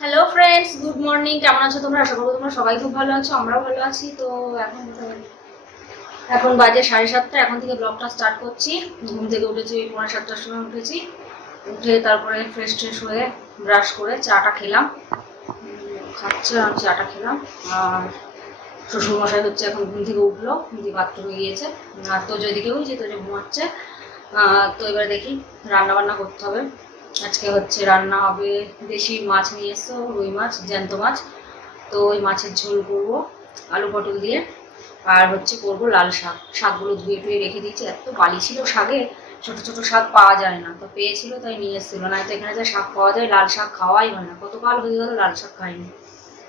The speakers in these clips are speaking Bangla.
হ্যালো ফ্রেন্ডস গুড মর্নিং কেমন আছো তোমরা? আশা করব তোমরা সবাই খুব ভালো আছো, আমরাও ভালো আছি। তো এখন এখন বাজে সাড়ে সাতটা, এখন থেকে ব্লগটা স্টার্ট করছি। ঘুম থেকে উঠেছি ওই পৌনে সাতটার সময় উঠেছি। উঠে তারপরে ফ্রেশ ট্রেশ হয়ে ব্রাশ করে চাটা খেলাম। খাচ্ছে আমি চাটা খেলাম। আর শ্বশুরমশাই হচ্ছে এখন ঘুম থেকে উঠল দিয়ে বাথরুমে গিয়েছে। আর তো যেদিকে ওই যে তো যে ঘুমাচ্ছে তো এবার দেখি রান্না বান্না করতে হবে। আজকে হচ্ছে রান্না হবে দেশি মাছ নিয়ে এসছো, রুই মাছ, জ্যান্ত মাছ। তো ওই মাছের ঝোল করব, আলু পটল দিয়ে। আর হচ্ছে করব লাল শাক। শাকগুলো ধুয়ে টুয়ে রেখে দিয়েছি। এত বালি ছিল শাকে, ছোট ছোট শাক পাওয়া যায় না। তো পেয়েছিল, তাই নিয়ে এসেছিল। না তো এখানে যে শাক পাওয়া যায়, লাল শাক খাওয়াই হয় না। কতকাল হয়ে গেল, লাল শাক খাইনি।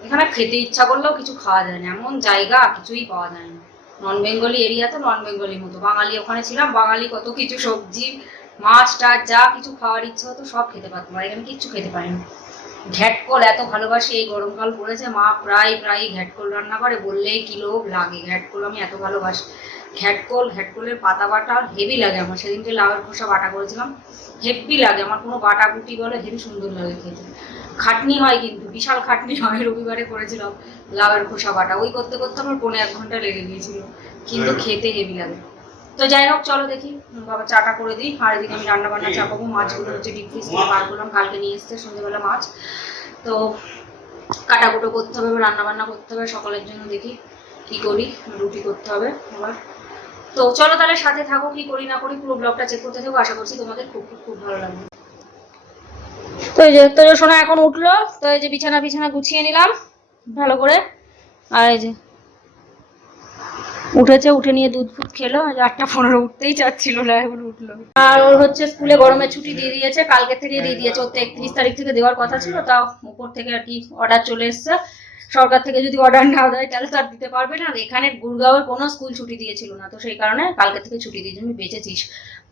এখানে খেতে ইচ্ছা করলেও কিছু খাওয়া যায় না। এমন জায়গা, কিছুই পাওয়া যায় না। নন বেঙ্গলি এরিয়া তো নন বেঙ্গলি মতো। বাঙালি ওখানে ছিলাম, বাঙালি কত কিছু সবজি মাছ টাছ যা কিছু খাওয়ার ইচ্ছা হতো সব খেতে পারতাম আর এখানে কিচ্ছু খেতে পারিনি। ঘ্যাটকল এত ভালোবাসি এই গরমকাল পড়েছে মা প্রায় প্রায় ঘ্যাটকল রান্না করে বললেই কিলো লাগে ঘ্যাটকল আমি এত ভালোবাসি। ঘ্যাটকল ঘ্যাটকলের পাতা বাটা হেভি লাগে আমার সেদিনকে লাউয়ের খোসা বাটা করেছিলাম হেভি লাগে আমার কোনো বাটা বুটি বলে হেভি সুন্দর লাগে খেতে। খাটনি হয় কিন্তু বিশাল খাটনি হয় রবিবারে করেছিলাম লাউয়ের খোসা বাটা ওই করতে করতে আমার পনেরো এক ঘণ্টা লেগে গিয়েছিল কিন্তু খেতে হেভি লাগে। তো যাই হোক, চলো দেখি। বাবা চাটা করে দিই। আর এদিকে আমি রান্না বান্না চাপাবো। মাছগুলো হচ্ছে ডিপ ফ্রিজ থেকে বার করলাম। কালকে নিয়ে এসছে সন্ধ্যেবেলা মাছ। তো কাটাকুটো করতে হবে রান্না বান্না করতে হবে। সকালের জন্য দেখি কি করি। রুটি করতে হবে আবার। তো চলো তাহলে সাথে থাকো, কি করি না করি, পুরো ব্লগটা চেক করতে থাকো। আশা করছি তোমাদের খুব খুব খুব ভালো লাগবে। তো এই যে, তো সোনা এখন উঠল। তো এই যে বিছানা বিছানা গুছিয়ে নিলাম ভালো করে। আর এই যে উঠেছে, উঠে নিয়ে দুধ ফুট খেলো আটটা পনেরো উঠতেই চাচ্ছিল না এখন উঠল। আর ওর হচ্ছে স্কুলে গরমে ছুটি দিয়ে দিয়েছে, কালকে থেকে দিয়ে দিয়েছে। ওর তো একত্রিশ তারিখ থেকে দেওয়ার কথা ছিল তাও উপর থেকে আর কি অর্ডার চলে এসছে। সরকার থেকে যদি অর্ডার না দেয়, তাহলে তো আর দিতে পারবে না। এখানে গুরগাঁওয়ের কোনো স্কুল ছুটি দিয়েছিল না, তো সেই কারণে কালকে থেকে ছুটি দিয়েছে। আমি বেঁচেছিস।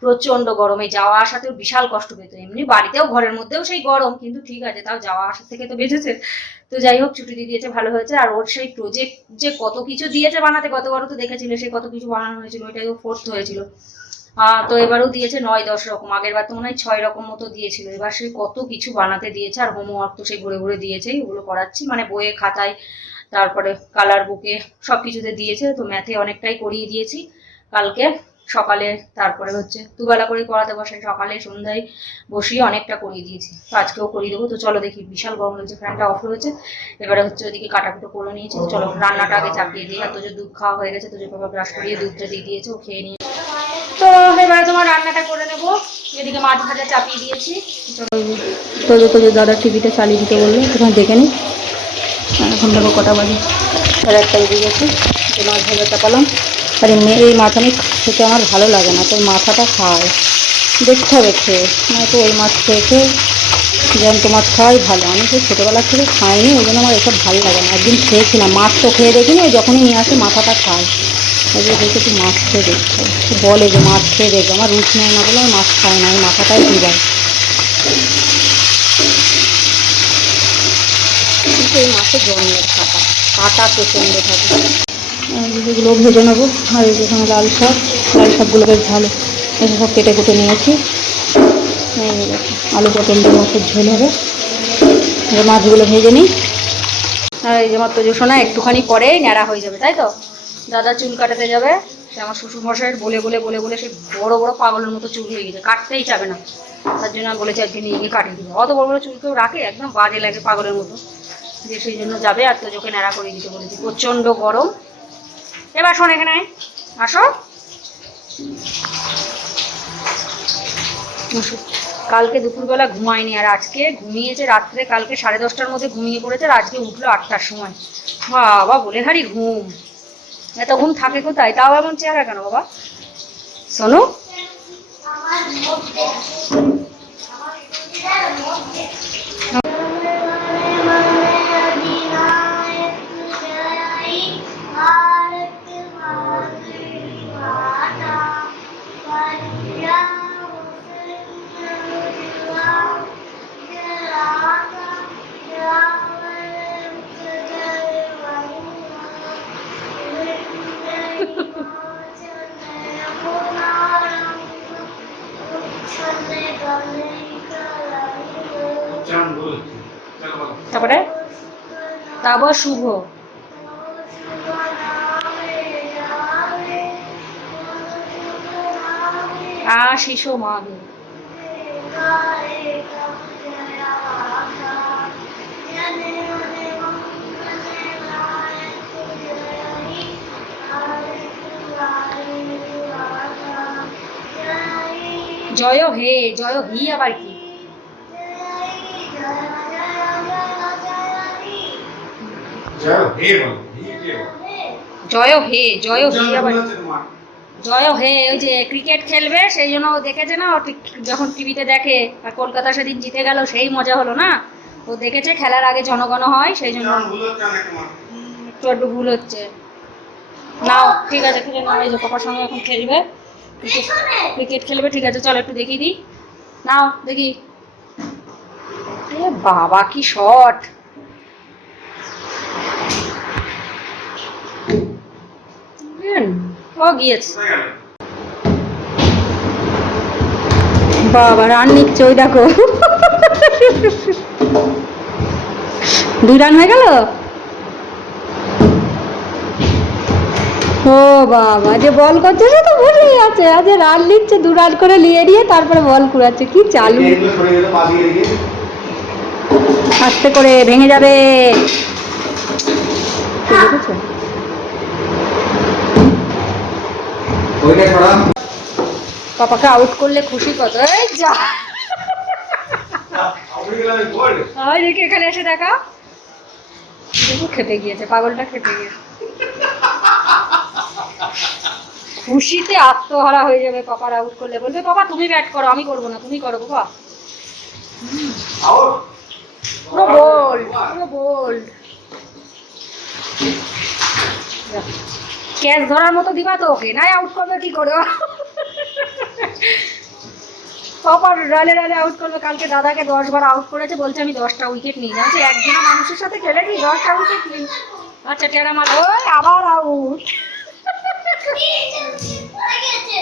প্রচণ্ড গরমে যাওয়া আসাতেও বিশাল কষ্ট পেত। এমনি বাড়িতেও ঘরের মধ্যেও সেই গরম, কিন্তু ঠিক আছে, তাও যাওয়া আসা থেকে তো বেঁচেছে। তো যাই হোক, ছুটি দিয়ে দিয়েছে, ভালো হয়েছে। আর ওর সেই প্রজেক্ট যে কত কিছু দিয়েছে বানাতে গতবারও তো দেখেছিলে সেই কত কিছু বানানো হয়েছিল ওইটাই ফোর্থ হয়েছিল। তো এবারও দিয়েছে নয়, দশ রকম। আগের বার তো মনে হয় ছয় রকম মতো দিয়েছিল। এবার সে কত কিছু বানাতে দিয়েছে, আর হোমওয়ার্ক তো সেই ঘুরে ঘুরে দিয়েছেই ওগুলো করাচ্ছি। মানে বইয়ে, খাতায়, তারপরে কালার বুকে সব কিছুতে দিয়েছে। তো ম্যাথে অনেকটাই করিয়ে দিয়েছি। কালকে সকালে, তারপরে হচ্ছে দুবেলা করে পড়াতে বসে, সকালে, সন্ধ্যায় বসিয়ে অনেকটা করিয়ে দিয়েছি। তো আজকেও করিয়ে দেবো। তো চলো দেখি, বিশাল গরম হয়েছে ফ্যানটা অফ হয়েছে এবারে হচ্ছে ওদিকে কাটাকুটো করে নিয়েছি। চলো, রান্নাটা আগে চাপিয়ে দিই। আর তো যে দুধ খাওয়া হয়ে গেছে তো যে বাবা ব্রাশ করিয়ে দুধটা দিয়ে দিয়েছে, ও খেয়ে নিয়ে তো এবারে তোমার রান্নাটা করে নেব। এদিকে মাছ ভাজা চাপিয়ে দিয়েছি। চলো তো যে তো যে দাদা টিভিটা চালিয়ে দিতে বলল। তখন দেখে আর এখন দেখো কটা বাজে। একটা বেজে গেছে। মাছ ভাজা চাপালাম। আর এমনি এই মাছ আমি খেতে আমার ভালো লাগে না, তো মাথাটা খায়। দেখতে হবে খেয়ে। নয়তো ওই মাছ খেয়ে খেয়ে জ্যান্ত মাছ খাওয়াই ভালো। আমি তো ছোটোবেলা থেকে খাইনি, ওই জন্য আমার এসব ভালো লাগে না। একদিন খেয়েছিলাম, মাছ তো খেয়ে দেখিনি, ওই যখনই নিয়ে আসে মাথাটা খায়। ওই দেখে একটু মাছ খেয়ে হবে। বলে যে মাছ খেয়ে দেখবে। আমার রুচ নেয় না বলে মাছ খাই না আমি মাথাটাই দিবাই কিন্তু এই মাছের জন্মের কাটা কাটা প্রচণ্ড থাকে। এগুলো ভেজে নেব, আর এই যেখানে লাল শাক, লাল শাকগুলো বেশ ভালো। এই সব কেটে কুটে নিয়েছি। আলু পটল দিয়ে মাছের ঝোল হবে। মাছগুলো ভেজে নিই। আর এই যে মাত্র জোসোনা একটুখানি পরেই ন্যাড়া হয়ে যাবে, তাই তো? দাদা চুল কাটাতে যাবে, সে আমার শ্বশুর মশাইয়ের বলে বলে বলে বলে সে বড় বড় পাগলের মতো চুল হয়ে গেছে, কাটতেই চাবে না। তার জন্য আমি বলেছি একদিন নিয়ে গিয়ে কাটিয়ে দিবো। অত বড় বড় চুল কেউ রাখে? একদম বাজে লাগে পাগলের মতো। যে সেই জন্য যাবে, আর তো চোখে ন্যাড়া করে দিতে বলেছি। প্রচণ্ড গরম। এবার শোন এখানে আসো। কালকে দুপুরবেলা ঘুমায়নি আর আজকে ঘুমিয়েছে রাত্রে, কালকে সাড়ে দশটার মধ্যে ঘুমিয়ে পড়েছে আর আজকে উঠল আটটার সময়। বাবা, বলে হারি ঘুম। এত ঘুম থাকে কোথায়? তাও এমন চেহারা কেন বাবা? শোনো। তারপরে তারপর শুভ। আশিস মাগে। জয় হে জয় হি আবার কি? জয় হে বলো জয় হে জয় হি আবার। জয় ওই যে ক্রিকেট খেলবে সেই জন্য ও দেখেছে না ও ঠিক যখন টিভিতে দেখে আর কলকাতা সেদিন জিতে গেল সেই মজা হলো না? ও দেখেছে খেলার আগে জনগণ হয় সেই জন্য। উচ্চারণ ভুল হচ্ছে একটু ভুল হচ্ছে। নাও ঠিক আছে খেলে নাও এই যে পাপার সঙ্গে এখন খেলবে। ক্রিকেট ক্রিকেট খেলবে ঠিক আছে চলো একটু দেখিয়ে দিই। নাও দেখি। এ বাবা কি শট ও গিয়েছে। বাবা রান নিচ্ছে ওই দেখো। দুই রান হয়ে গেল? ও বাবা যে বল করছে তো বুঝেই আছে আজ রান নিচ্ছে দু রান করে নিয়ে নিয়ে তারপরে বল কুড়াচ্ছে। কি চালু। আস্তে করে ভেঙে যাবে। দেখেছ? পাপাকে আউট করলে খুশি কত? এই যা। এখানে এসে দেখা খেপে গিয়েছে, পাগলটা খেপে গিয়েছে। খুশিতে আত্মহারা হয়ে যাবে পাপার আউট করলে। বলবে বাবা তুমি ব্যাট করো, আমি করব না, তুমি করো বাবা পুরো পুরো বোল্ড ক্যাচ ধরার মতো দিবা তো ওকে। নাই আউট করবে কি করে পাপার রালে রালে আউট করবে। কালকে দাদাকে দশ বার আউট করেছে, বলছে আমি দশটা উইকেট নিই জানছি একদিনে মানুষের সাথে খেলে কি? দশটা উইকেট নিই। আচ্ছা টেরা মার। ওই, আবার আউট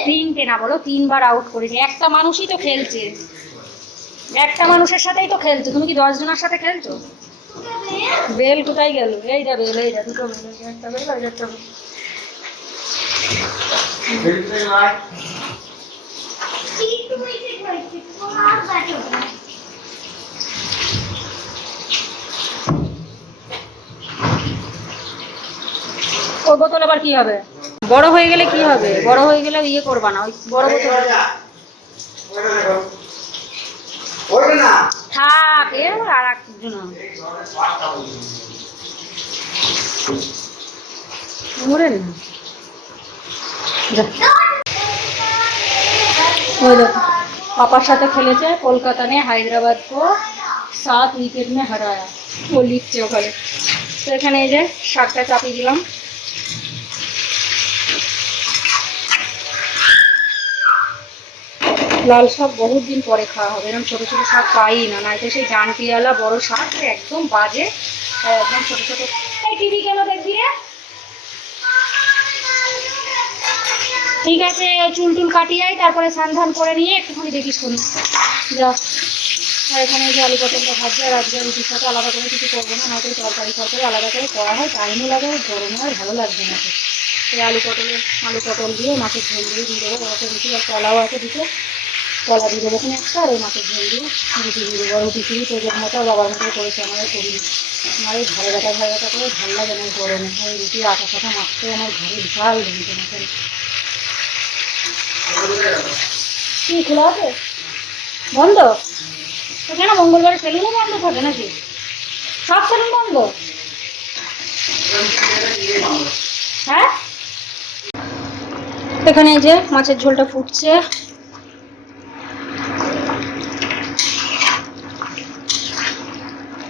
তিনটে না বলো, তিনবার আউট করেছে। একটা মানুষই তো খেলছে। একটা মানুষের সাথেই তো খেলছো। তুমি কি দশ জনের সাথে খেলছো? বেল কোথায় গেল? এই বেল, এই যা, দুটো বেল একটা বেল একটা বেল। ওই বোতল আবার কি হবে বড় হয়ে গেলে কি হবে বড় হয়ে গেলে ইয়ে করবা না, ওই বড় বোতল। থাক, এ আর একজন মরে না। পাপার সাথে খেলেছে কলকাতা ने হায়দ্রাবাদ কো সাত উইকেট মে হারায়া। ও লিখছে ওখানে। তো এখানে এই যে শাকটা চাপিয়ে দিলাম। লাল শাক বহুত দিন পরে খাওয়া হবে। এরকম ছোটো ছোটো শাক পাই না নয়তো সেই জানপিয়ালা বড় শাক, একদম বাজে। একদম ছোটো ছোটো টিভি কেন দেখবি রে? ঠিক আছে, চুল টুল কাটিয়ে তারপরে স্নান ধান করে নিয়ে একটুখানি দেখিস শুনি যা এখানে যে আলু পটলটা ভাজছে, আর আজকে রুটির সাথে আলাদা করে কিছু করব না, নয়তো তরকারি তরকারি আলাদা করে করা হয় টাইমও লাগে গরম হয়, ভালো লাগবে না এই আলু পটলের, আলু পটল দিয়ে মাছের ঝোল দিয়ে দিয়ে দেবো মাছের রুটি আর কলাও আছে দিতে কলা দিয়ে দেবো কিনা একটা, আর ওই মাছের ঝোল দিয়ে রুটি দিয়ে দেবো। রুটি শুরু তোদের মতো বাবার মতো করেছে আমাদের করি। আমার এই ঘরে ব্যথা ঘরে ব্যথা করে ভালো লাগে না গরমে। ওই রুটি আটা ফাটা মাখতে আমার ঘরে বিশাল যন্ত্রণা করে কি, খোলা আছে? বন্ধ? কেন মঙ্গলবারে সেলুনও বন্ধ থাকে নাকি? সব সেলুন বন্ধ? হ্যাঁ? এখানে এই যে মাছের ঝোলটা ফুটছে।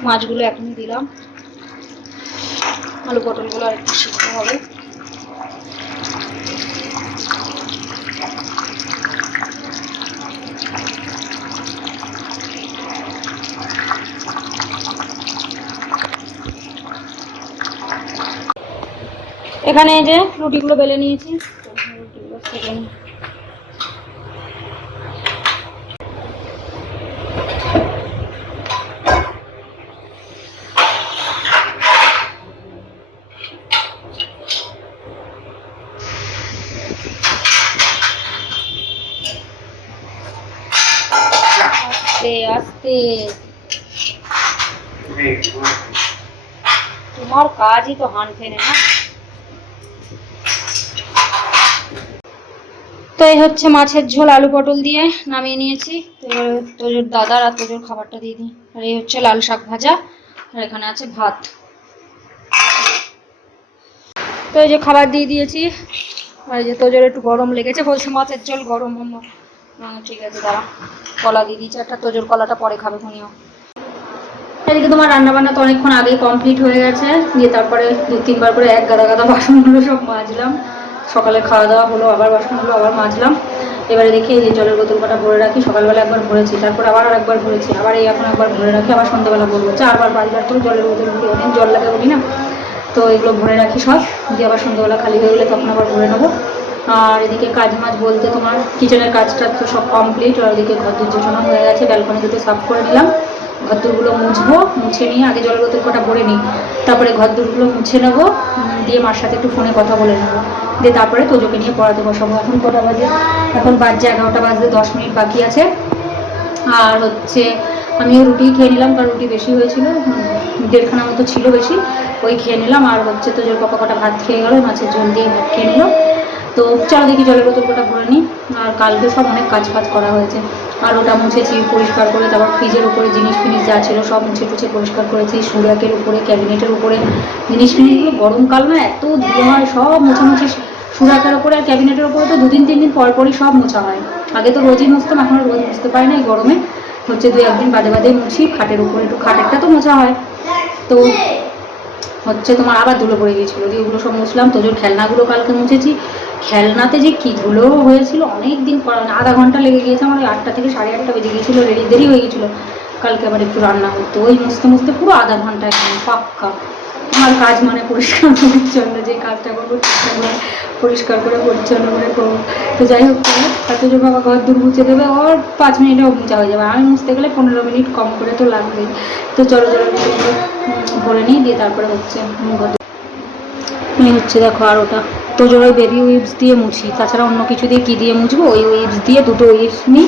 মাছগুলো এখনই দিলাম। আলু পটলগুলো আর একটু সিদ্ধ হবে। এখানে এই যে রুটিগুলো বেলে নিয়েছি। রুটিগুলো তোমার কাজই তো হান ফেনে না। এই হচ্ছে মাছের ঝোল, আলু পটল দিয়ে নামিয়ে নিয়েছি। তো তোজোর দাদার আর তোজোর খাবারটা দিয়ে দিই। আর এই হচ্ছে লাল শাক ভাজা, আর এখানে আছে ভাত। তো এই যে খাবার দিয়ে দিয়েছি। আর এই যে তোজোর একটু গরম লেগেছে বলছে, মাছের ঝোল গরম ঠিক আছে, দাঁড়া। কলা দিয়ে দিয়েছি একটা তোজোর কলাটা পরে খাবে খুনিও। এদিকে তোমার রান্না বান্না তো অনেকক্ষণ আগেই কমপ্লিট হয়ে গেছে। দিয়ে তারপরে দু তিনবার করে এক গাদা গাদা বাসনগুলো সব মাজলাম। সকালে খাওয়া দাওয়া হলো, আবার বাসনগুলো আবার মাজলাম। এবারে দেখি এই জলের বোতল কটা ভরে রাখি, সকালবেলা একবার ভরেছি, তারপর আবার একবার ভরেছি, আবার এই এখন একবার ভরে রাখি, আবার সন্ধ্যাবেলা ভরবো। চারবার, পাঁচবার করে জলের বোতল ভরি অনেক জল লাগে বলি না? তো এগুলো ভরে রাখি সব, দিয়ে আবার সন্ধ্যাবেলা খালি হয়ে গেলে তখন আবার ভরে নেব। আর এদিকে কাজ মাছ বলতে তোমার কিচেনের কাজটা তো সব কমপ্লিট আর এদিকে ঘর দুর্যোচনা হয়ে গেছে ব্যালকনি দুটো সাফ করে নিলাম। ঘরদুরগুলো মুছবো, মুছে নিয়ে আগে জলের বোতল কটা ভরে নিই। তারপরে ঘরদুরগুলো মুছে নেব দিয়ে মার সাথে একটু ফোনে কথা বলে নেব। দিয়ে তারপরে তোজোকে নিয়ে পড়াতে বসাবো। এখন কটা বাজে? এখন বাজছে এগারোটা বাজতে দশ মিনিট বাকি আছে। আর হচ্ছে আমিও রুটি খেয়ে নিলাম, কারণ রুটি বেশি হয়েছিল দেড়খানা মতো ছিল বেশি। ওই খেয়ে নিলাম, আর হচ্ছে তোজোর পাপা কটা ভাত খেয়ে গেলো, মাছের ঝোল দিয়ে ভাত খেয়ে নিল। তো চলো দেখি জলের বোতল কটা ভরে নিই। আর কালকে সব অনেক কাজ ফাজ করা হয়েছে। আর ওটা মুছেছি, পরিষ্কার করে তারপর ফ্রিজের উপরে জিনিস ফিনিস যা ছিল সব মুছে টুছে পরিষ্কার করেছি সুরাকের উপরে ক্যাবিনেটের উপরে। জিনিস ফিনিসগুলো গরমকাল না, এত ধুলো হয় সব মোছামুছি সুরাকের উপরে আর ক্যাবিনেটের উপরে তো দুদিন, তিন দিন পর পরই সব মোছা হয়। আগে তো রোজই মুছতাম, এখন রোজ মুছতে পারি না এই গরমে। হচ্ছে দু একদিন বাদে বাদে মুছি, খাটের উপরে একটু খাটেরটা তো মোছা হয়। তো হচ্ছে তোমার আবার ধুলো পড়ে গিয়েছিল। দিয়ে ওগুলো সব মুছলাম, তোজোর খেলনাগুলো কালকে মুছেছি। খেলনাতে যে কি ধুলো হয়েছিল অনেক দিন পর আধা ঘণ্টা লেগে গিয়েছে আমার, ওই আটটা থেকে সাড়ে আটটা বেজে গিয়েছিল, রেডি দেরি হয়ে গিয়েছিল। কালকে আবার একটু রান্না করতো। ওই মুছতে মুছতে পুরো আধা ঘণ্টা একদম পাক্কা। আমার কাজ মানে পরিষ্কার পরিচ্ছন্ন, যে কাজটা করব পরিষ্কার করে পরিচ্ছন্ন করে করব। তো যাই হোক এত যে বাবা ঘর দূর মুছে দেবে, ওর পাঁচ মিনিটে হয়ে যাবে। আমি মুছতে গেলে পনেরো মিনিট কম করে তো লাগবেই তো চলো চলো ভরে নিই, দিয়ে তারপরে হচ্ছে এই হচ্ছে দেখো আর ওটা। তো জোর ওই বেবি উইপস দিয়ে মুছি। তাছাড়া অন্য কিছু দিয়ে কী দিয়ে মুছবো? ওই উইপস দিয়ে, দুটো উইপস নিই।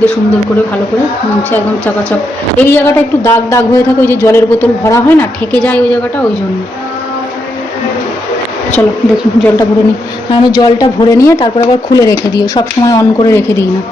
দিয়ে সুন্দর করে ভালো করে মুছে একদম চাপাচাপ। এই জায়গাটা একটু দাগ দাগ হয়ে থাকে, ওই যে জলের বোতল ভরা হয় না, ঠেকে যায় ওই জায়গাটা, ওই জন্য। চলো, দেখি, জলটা ভরে নিই। আমি জলটা ভরে নিয়ে তারপর আবার খুলে রেখে দিও সব সময় অন করে রেখে দিই না।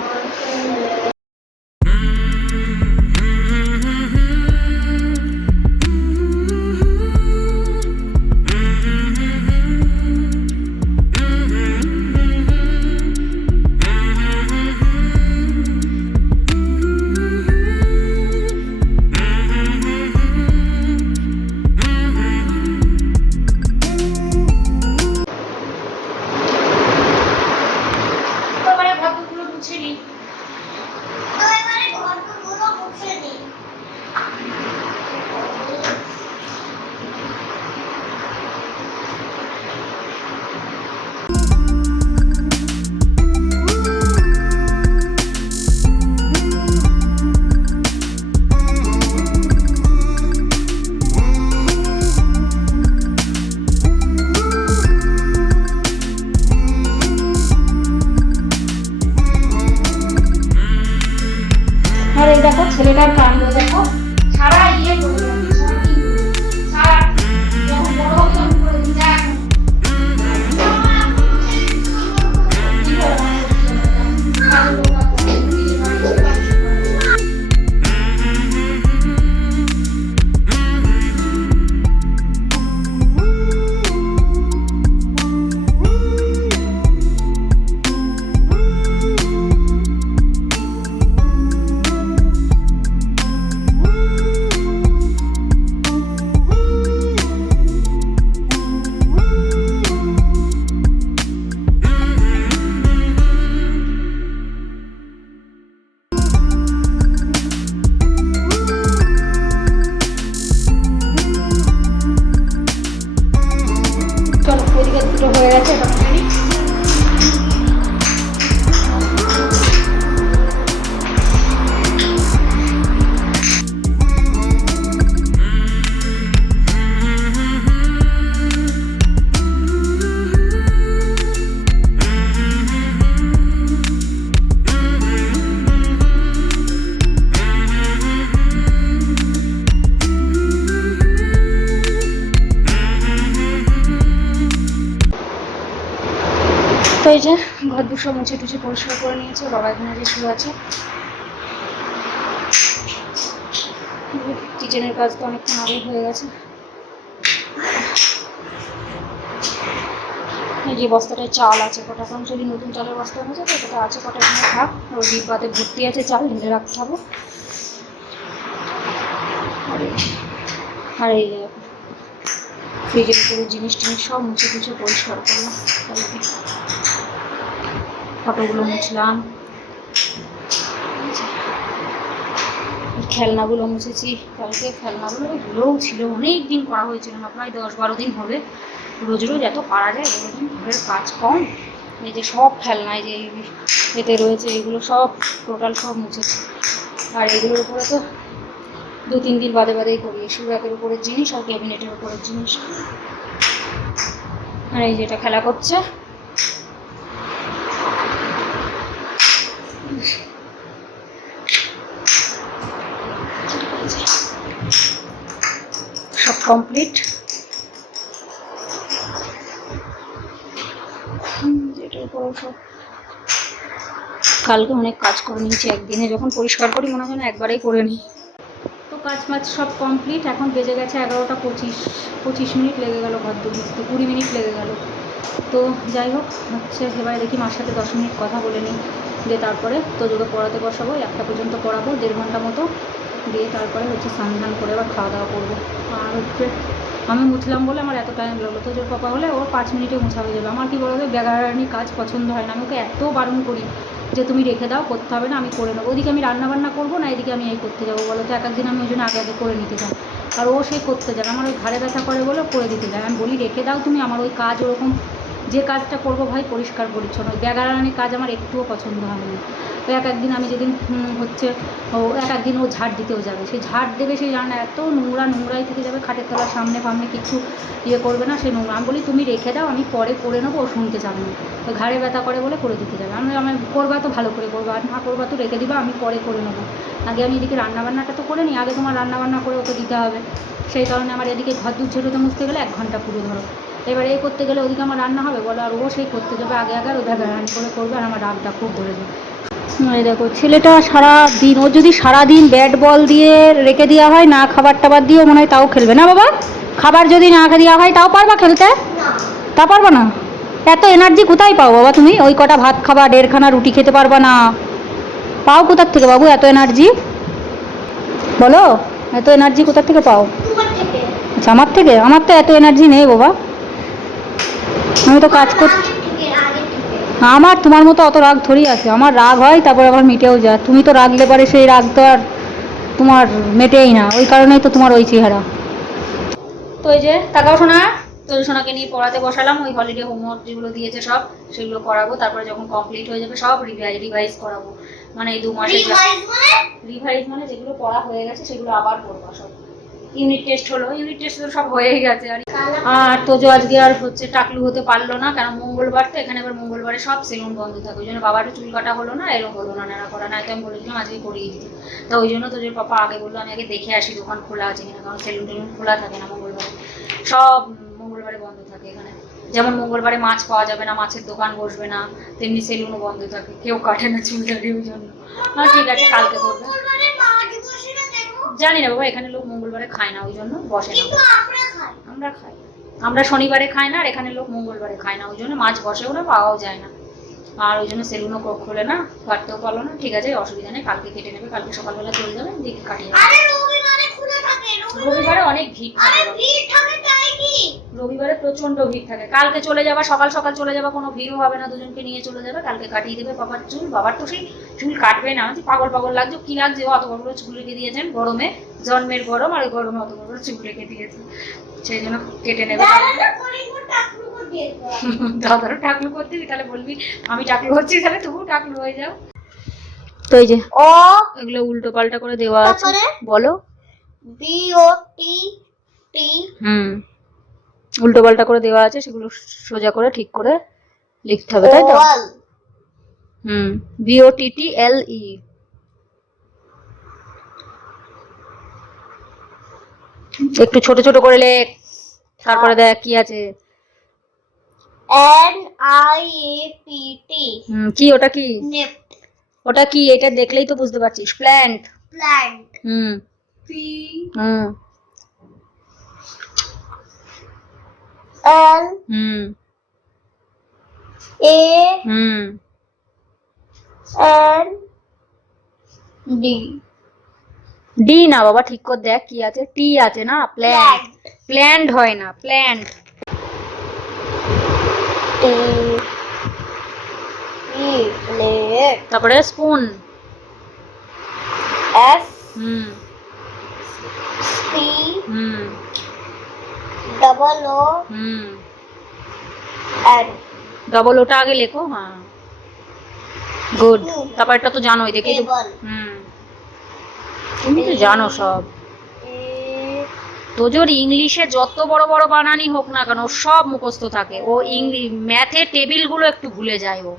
দুশো মুছে টুছে পরিষ্কার করে নিয়েছে বাবা এখানে যে শুয়ে আছে। কিচেনের কাজ তো অনেকক্ষণ আগে হয়ে গেছে। যে বস্তাটায় চাল আছে কটা কারণ যদি নতুন চালের বস্তা হয়েছে তো সেটা আছে কটা, এখানে থাক। ওই ডিব্বাতে ভর্তি আছে চাল, ঢেলে রাখতে হবে। আর এই- ফ্রিজের উপরে জিনিস টিনিস সব মুছে টুছে পরিষ্কার করলাম ফটোগুলো মুছলাম। খেলনাগুলো মুছেছি। কালকে খেলনাগুলো এগুলোও ছিল, অনেক দিন করা হয়েছিল না, প্রায় দশ বারো দিন হবে। রোজ রোজ এত পারা যায় এগুলো ঘরের কাজ কম। এই যে সব খেলনায় যে এতে রয়েছে, এগুলো সব টোটাল সব মুছেছি। আর এগুলোর উপরে তো দু তিন দিন বাদে বাদেই করি এসব র্যাকের উপরের জিনিস আর ক্যাবিনেটের উপরের জিনিস। আর এই যেটা খেলা করছে সব কমপ্লিট কালকে অনেক কাজ করে নিয়েছি একদিনে। যখন পরিষ্কার করি, মনে হয় একবারেই করে নিই। তো কাজ মাছ সব কমপ্লিট এখন বেজে গেছে এগারোটা পঁচিশ। পঁচিশ মিনিট লেগে গেল ঘর দু মুছতে কুড়ি মিনিট লেগে গেল। তো যাই হোক, হচ্ছে এবারে দেখি মার সাথে দশ মিনিট কথা বলে নিই। দিয়ে তারপরে তোজোকে পড়াতে বসাবো, একটা পর্যন্ত পড়াবো, দেড় ঘণ্টা মতো। দিয়ে তারপরে হচ্ছে স্নান করে আবার খাওয়া দাওয়া করব। আর হচ্ছে আমি মুছলাম বলে আমার এত টাইম লাগল। তোজোর পাপা হলে ওর পাঁচ মিনিটে মুছা হয়ে যাবে। আমার কি বলতো বেগারানি কাজ পছন্দ হয় না। আমি ওকে এত বারণ করি যে, তুমি রেখে দাও, করতে হবে না, আমি করে নেব। ওদিকে আমি রান্না বান্না করব, না এদিকে আমি এই করতে যাব বলো তো? এক একদিন আমি ওই জন্য আগে আগে করে নিতে চাই আর ও সেই করতে যাবে আমার ওই ঘাড়ে ব্যথা করে বলে করে দিতে যায়। আমি বলি, রেখে দাও তুমি, আমার ওই কাজ ওরকম যে কাজটা করব ভাই পরিষ্কার পরিচ্ছন্ন। ব্যাগারানি কাজ আমার একটুও পছন্দ হয় না। তো এক একদিন আমি যেদিন হচ্ছে, ও, এক একদিন ও ঝাড় দিতেও যাবে। সেই ঝাড় দেবে সেই রান্না, এত নোংরা নোংরাই থেকে যাবে, খাটের তলার সামনে ফামনে কিছু ইয়ে করবে না, সেই নোংরা। আমি বলি, তুমি রেখে দাও, আমি পরে করে নেব, ও শুনতে চাবে না। ওই ঘাড়ে ব্যথা করে বলে করে দিতে যাবে। আমি আমি করবা তো ভালো করে করবা, আর না করবা তো রেখে দিবা, আমি পরে করে নেব। আগে আমি এদিকে রান্নাবান্নাটা তো করে নিই, আগে তোমার রান্নাবান্না করে ওকে দিতে হবে। সেই কারণে আমার এদিকে ঘর দু ছেড়ে মুছতে গেলে এক ঘণ্টা পুরো ধরো। এবার এই করতে গেলে ওদিকে আমার রান্না হবে বলো আর ও সেই করতে যাবে আগে আগে আর ওই রান্না করে করবে আর আমার রাগটা খুব ধরে যাবে এই দেখো ছেলেটা সারা দিন ও যদি সারা দিন ব্যাট বল দিয়ে রেখে দেওয়া হয় না খাবার টাবার দিয়েও মনে হয় তাও খেলবে না বাবা? খাবার যদি না দেওয়া হয় তাও পারবা খেলতে? তা পারবা না? এত এনার্জি কোথায় পাও বাবা তুমি? ওই কটা ভাত খাবা দেড়খানা রুটি খেতে পারবা না। পাও কোথার থেকে বাবু এত এনার্জি বলো এত এনার্জি কোথার থেকে পাও? আচ্ছা আমার থেকে? আমার তো এত এনার্জি নেই বাবা। আমি তো কাজ কর আমার তোমার মতো অত রাগ থরি আছে। আমার রাগ হয় তারপর আবার মিটেও যায়। তুমি তো রাগলে পারে সেই রাগ তো আর তোমার মেটেই না। ওই কারণেই তো তোমার ওই চেহারা। তো এই যে তাকাও শোনা তো সোনাকে নিয়ে পড়াতে বসালাম। ওই হলিডে হোমওয়ার্ক যেগুলো দিয়েছে সব সেগুলো করাবো। তারপরে যখন কমপ্লিট হয়ে যাবে সব রিভাইজ রিভাইজ করাবো। মানে এই দু মাসে রিভাইজ মানে যেগুলো পড়া হয়ে গেছে সেগুলো আবার পড়ব সব। ইউনিট টেস্ট হলো। ইউনিট টেস্ট তো সব হয়েই গেছে। আর আর তোজো আজকে আর হচ্ছে টাকলু হতে পারল না কারণ মঙ্গলবার তো, এখানে এবার মঙ্গলবারে সব সেলুন বন্ধ থাকে। ওই জন্য বাবারও চুল কাটা হলো না এরও হলো না নেড়া করা। না তো আমি বলেছিলাম আজকে করিয়ে দিতে। তা ওই জন্য তোজোর পাপা আগে বলল, আমি আগে দেখে আসি, দোকান খোলা আছে কিনা, কারণ সেলুন টেলুন খোলা থাকে না মঙ্গলবারে। সব মঙ্গলবারে বন্ধ থাকে এখানে। যেমন মঙ্গলবারে মাছ পাওয়া যাবে না, মাছের দোকান বসবে না, তেমনি সেলুনও বন্ধ থাকে। কেউ কাটে না চুল দাঁড়িয়ে ওই জন্য। হ্যাঁ ঠিক আছে, কালকে করবে। জানি না বাবা এখানে লোক মঙ্গলবারে খায় না ওই জন্য বসে না। আমরা খাই। আমরা শনিবারে খাই না আর এখানে লোক মঙ্গলবারে খায় না ওই জন্য মাছ বসেও না পাওয়াও যায় না। আর ওই জন্য সেলুনও খোলে না কাটতেও পারল না। ঠিক আছে অসুবিধা নেই কালকে কেটে নেবে কালকে সকালবেলা চলে যাবে দিকে কাটিয়ে রবিবারে অনেক ভিড় থাকে। রবিবারে প্রচণ্ড ভিড় থাকে। কালকে চলে যাবা সকাল সকাল চলে যাবা কোনো ভিড়ও হবে না দুজনকে নিয়ে চলে যাবে কালকে কাটিয়ে দেবে বাবার চুল। বাবার তো সেই চুল কাটবে না পাগল পাগল লাগছে কি লাগছে অত বড় বড় চুল রেখে দিয়েছেন গরমে জন্মের গরম আর গরমে অত বড় বড় চুল রেখে দিয়েছে। সেই জন্য কেটে নেবে। দাদারও টাকলু করতে তাহলে বলবি আমি টাকলু হচ্ছি তাহলে টাকলু হয়ে যাও। তো এই যে ও এগুলো উল্টো পাল্টা করে দেওয়া আছে। বলো। B O T T. হুম। উল্টো পাল্টা করে দেওয়া আছে সেগুলো সোজা করে ঠিক করে লিখতে হবে তাই তো? হুম। B O T T L E. একটু ছোট ছোট করে লেখ তারপরে দেখ কি আছে। N I A P T. হুম, কি ওটা কি? ওটা কি? এটা দেখলেই তো বুঝতে পারছিস। Plant plant. হুম। P হুম। হুম। A হুম। N D ডি না বাবা ঠিক করে দেখ কি আছে? টি আছে না? প্ল্যান্ট প্ল্যান্ট হয় না প্ল্যান্ট তারপরে স্পুন S. হুম। P. হুম। O. হুম। ডবল ওটা আগে লেখো হ্যাঁ। গুড। তারপর এটা তো জানোই দেখে হুম। তুমি তো জানো সব। তোজোর ইংলিশে যত বড় বড় বানানি হোক না কেন সব মুখস্থ থাকে। ও ইংলিশ ম্যাথের টেবিলগুলো একটু ভুলে যায় ও।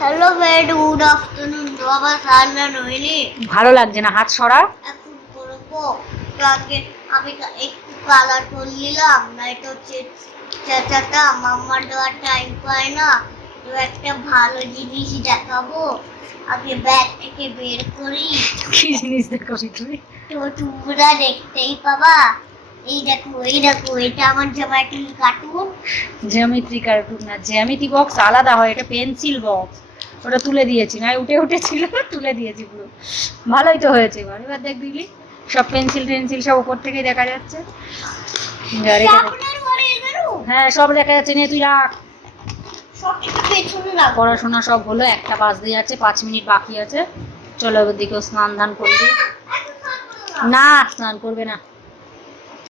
হ্যালো ভেরি গুড আফটারনুন বাবা সান্না নইনি ভালো লাগছে না হাত সরা? এখন করব। কালকে আমি একটু কালার করে নিলাম নয়তো হচ্ছে চাচাটা মাম্মার দেওয়ার টাইম পায় না। তো একটা ভালো জিনিস দেখাবো। আগে ব্যাগ থেকে বের করি। কি জিনিস দেখাবি তুই? তো তোমরা দেখতেই পাবা। এই দেখো এই দেখো এটা আমার কার্টুন জ্যামিতি কার্টুন না জ্যামিতি বক্স আলাদা হয় এটা পেন্সিল বক্স ওটা তুলে দিয়েছি না উঠে তুলে দিয়েছি পুরো। ভালোই তো হয়েছে এবার। এবার দেখ দিলি সব পেন্সিল টেন্সিল সব উপর থেকেই দেখা যাচ্ছে। হ্যাঁ সব দেখা যাচ্ছে তুই রাখ। পড়াশোনা সব হলো একটা বাজতে যাচ্ছে পাঁচ মিনিট বাকি আছে। চলো দিকেও স্নান ধান করবি। না স্নান করবে না।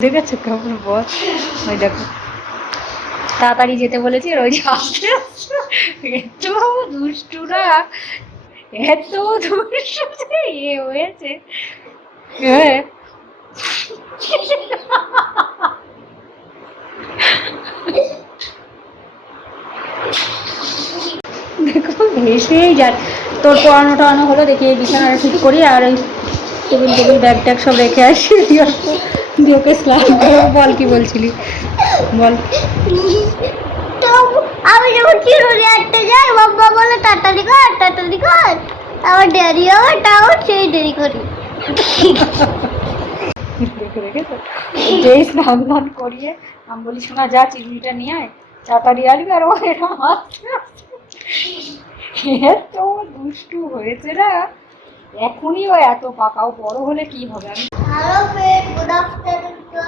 দেখেছ কেমন বল ওই দেখো। তাড়াতাড়ি যেতে বলেছি আর ওই যে আসতে এত দুষ্টুরা, এত ইয়ে হয়েছে। হ্যাঁ। দেখো, ভেসেই যার তোর পড়ানো টড়ানো হলো দেখি এই বিছানাটা ঠিক করি আর ওই টেবিল টেবিল, ব্যাগ ট্যাগ সব রেখে আসি। দিয়ে ওকে স্নান করব। বল কি বলছিলি? বল। আমি যখন চিরুনি আটতে যাই বাবা বলে তাড়াতাড়ি কর তাড়াতাড়ি কর। আমার দেরি হবে তাও সেই দেরি করি। যেই স্নান ধান করিয়ে আমি বলি শোনা যা চিরুনিটা নিয়ে আয় তাড়াতাড়ি আসবে আর ও এরকম এত দুষ্টু হয়েছে না এখনই ও এত পাকাও বড় হলে কি হবে? আমি হ্যালো ফ্রেন্ড গুড আফটারনুন তো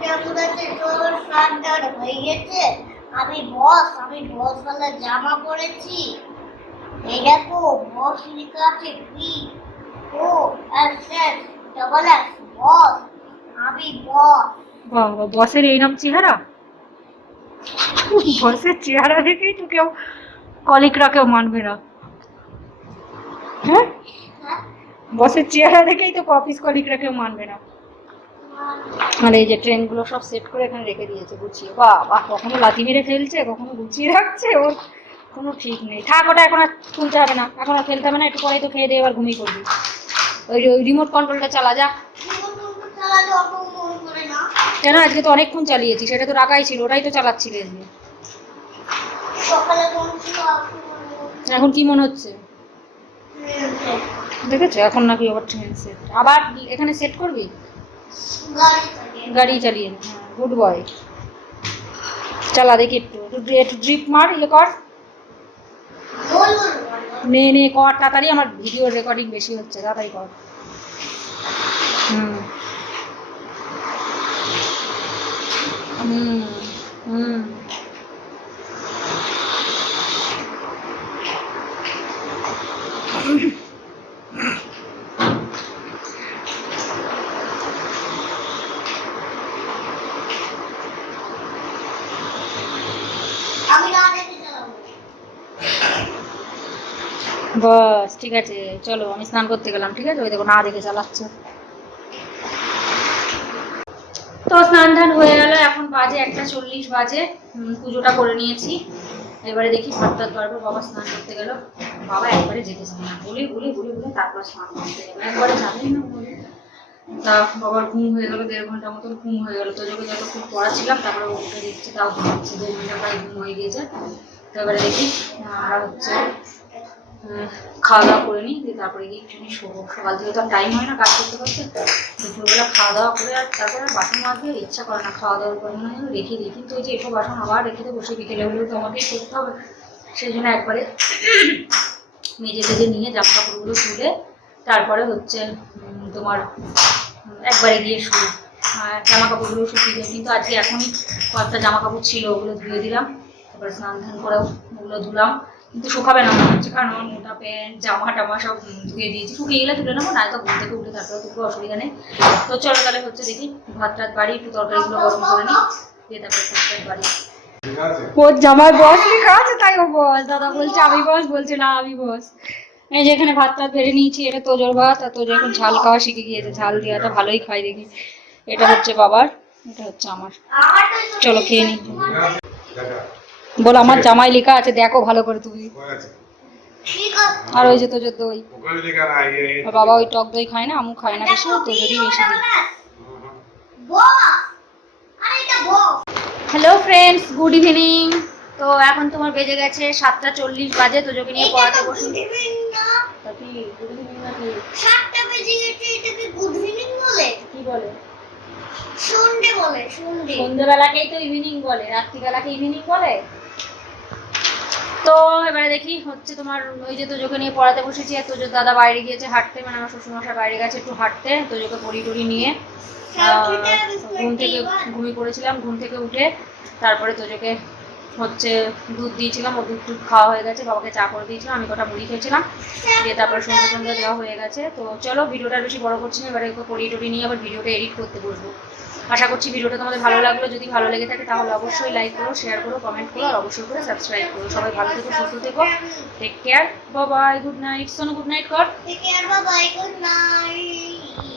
কেমন আছে তোর সানডার হয়ে গেছে। আমি বস আমি বস ওয়ালা জামা পরেছি। এই দেখো বস লেখা আছে B O S S double S boss আমি বস বাবা বসের এই নাম চেহারা? বসের চেহারা দেখেই তো কেউ কলিকরা কেউ মানবে না। হ্যাঁ? বসের চেহারা দেখেই তো অফিস কলিকরা কেউ মানবে না। আর এই যে ট্রেনগুলো সব সেট করে এখানে রেখে দিয়েছে, গুছিয়ে। বাহ বাহ কখনো লাথি মেরে ফেলছে, কখনো গুছিয়ে রাখছে, ওর কোনো ঠিক নেই। থাক, ওটা এখন আর তুলতে হবে না। এখন আর ফেলতে হবে না, একটু পরেই তো খেয়ে দিয়ে এবার ঘুমিয়ে করবি ওই ওই রিমোট কন্ট্রোলটা চালা, যা। কেন? আজকে তো অনেকক্ষণ চালিয়েছি, সেটা তো রাখাই ছিল, ওটাই তো চালাচ্ছিলে। এখন কি মনে হচ্ছে? দেখেছ? এখন নাকি আবার ট্রেন সেট আবার এখানে সেট করবি? গাড়ি চালিয়ে গুড বয় চালা দেখি একটু। একটু ড্রিপ মার ইয়ে কর। নে নে, কর। তাড়াতাড়ি আমার ভিডিও রেকর্ডিং বেশি হচ্ছে, তাড়াতাড়ি কর। হুম। হুম হুম আমি না দেখে চালাবো বাস, ঠিক আছে, চলো, আমি স্নান করতে গেলাম, ঠিক আছে? ওই দেখো, না দেখে চালাচ্ছে। তো স্নান ধান হয়ে গেল, এখন বাজে একটা চল্লিশ বাজে। পুজোটা করে নিয়েছি। এবারে দেখি সাতটার পর বাবা স্নান করতে গেল। বাবা একবারে যেতে চান না। বলে বলে বলে বলে, তারপর স্নান করতে গেল। একবারে যাবেন না বলে। তা বাবার ঘুম হয়ে গেলো দেড় ঘণ্টা মতন, ঘুম হয়ে গেল। তো যখন যতক্ষণ পড়াচ্ছিলাম, তারপরে ও উঠে দেখছি, তাও ঘুমাচ্ছে দেড় ঘণ্টা প্রায় ঘুম হয়ে গিয়েছে তো এবারে দেখি, আর হচ্ছে খাওয়া দাওয়া করে নিই, দিয়ে তারপরে গিয়ে একটুখানি শোবো। সকাল থেকে তো টাইম হয় না কাজ করতে করতে। দুপুরবেলা খাওয়া দাওয়া করে আর তারপরে আর বাসন মাজতে ইচ্ছা করে না খাওয়া দাওয়ার পর মনে রেখে দিই। কিন্তু ওই যে এসব বাসন আবার রেখে দিয়ে বসে বিকেলে হলেও তো আমাকেই করতে হবে। সেই জন্য একবারে মেজে টেজে নিয়ে জামা কাপড়গুলো তুলে, তারপরে হচ্ছে তোমার একবারে গিয়ে আর জামা কাপড়গুলো শুকিয়ে কিন্তু আজকে এখনই কয়েকটা জামা কাপড় ছিল, ওগুলো ধুয়ে দিলাম। তারপরে স্নান ধান করেও, ওগুলো ধুলাম। কিন্তু শুকাবে না মনে হচ্ছে। কারণ আমার মোটা প্যান্ট জামা টামা সব ধুয়ে দিয়েছি। শুকিয়ে গেলে তুলে নেব না তো ঘুম থেকে উঠে তারপরে তবু অসুবিধা নেই। তো চলো তাহলে হচ্ছে দেখি ভাত টাত বাড়ি একটু তরকারিগুলো গরম করে নিই। দিয়ে তারপরে ভাত টাত বাড়ি। ওর জামার বস লেখা আছে তাই ও বস দাদা বলছে আমি বস। বলছে না আমি বস। এই যে এখানে ভাত টাত বেড়ে নিয়েছি এটা তোজোর ভাত আর তোজো এখন ঝাল খাওয়া শিখে গিয়েছে। ঝাল দেওয়াটা ভালোই খাই দেখি। এটা হচ্ছে বাবার এটা হচ্ছে আমার। চলো খেয়ে নিই। দেখা বল আমার জামাই লেখা আছে দেখো ভালো করে তুমি। আর ওই যে দই। না ইয়ে আর বাবা ওই টক দই খায় না আমু খায় না বেশি বেশি দিই আরে এটা boss hello friends good evening তো এখন তোমার বেজে গেছে সাতটা চল্লিশ বাজে তোজোকে নিয়ে পড়াতে বসুন। তা সাতটা বেজে গেছে এটাকে গুড ইভিনিং বলে? কি বলে? বলে সন্ধ্যেবেলাকেই তো ইভিনিং বলে রাত্রিবেলাকে ইভিনিং বলে? তো এবারে দেখি হচ্ছে তোমার ওই যে তোজোকে নিয়ে পড়াতে বসেছি, আর তোজোর দাদা বাইরে গিয়েছে হাঁটতে মানে আমার শ্বশুরমশাই বাইরে গেছে একটু হাঁটতে, তোজোকে পড়ি টড়ি নিয়ে ঘুম থেকে ঘুমিয়ে পড়েছিলাম, ঘুম থেকে উঠে তারপরে তোজোকে হচ্ছে দুধ দিয়েছিলাম, ও দুধ টুধ খাওয়া হয়ে গেছে, বাবাকে চা করে দিয়েছিলাম, আমি কটা মুড়ি খেয়েছিলাম, দিয়ে তারপরে সন্ধ্যা সন্ধ্যা দেওয়া হয়ে গেছে, তো চলো ভিডিওটা বেশি বড় করছি না, এবারে একটু পড়ি টড়ি নিয়ে আবার ভিডিওটা এডিট করতে বসবো। আশা করছি ভিডিওটা তোমাদের ভালো লাগল। যদি ভালো লেগে থাকে তাহলে অবশ্যই লাইক করো শেয়ার করো কমেন্ট করো, আর অবশ্যই করে সাবস্ক্রাইব করো। সবাই ভালো থেকো, সুস্থ থেকো। Take care Babai good night Sonu good night কর। Take care Babai good night.